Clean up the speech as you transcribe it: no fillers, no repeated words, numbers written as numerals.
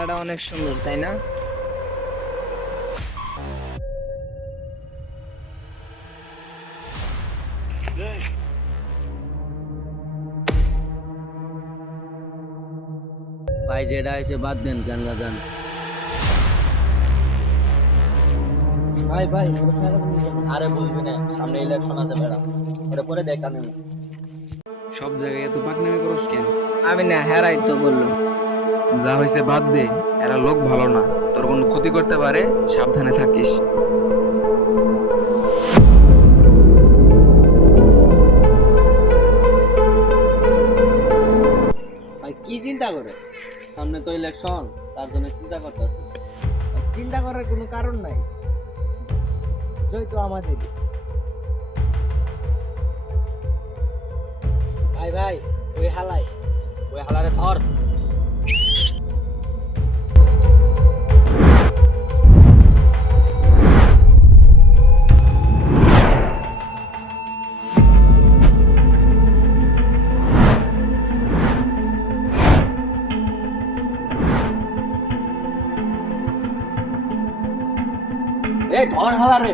জায়গাটা অনেক সুন্দর, তাই না? ভাই যেটা হয়েছে বাদ দেন, গান গান। ভাই ভাই আরে বুঝবি না, সামনে ইলেকশন আছে বেড়া, ওটা পরে দেখা নেব। সব জায়গায় এত পাকনামি করস কেন? আমি না, হেরাই তো করলো। যা হয়েছে বাদ দে, এরা লোক ভালো না, তোর কোনো ক্ষতি করতে পারে, সাবধানে থাকিস। ভাই কি চিন্তা করে? সামনে তো ইলেকশন, তার জন্য চিন্তা করতেছি। চিন্তা করার কোনো কারণ নাই, জয় তো আমাদের। ভাই ভাই ওই হালাই, ওই হালারে ধর। এ ধর হালারে।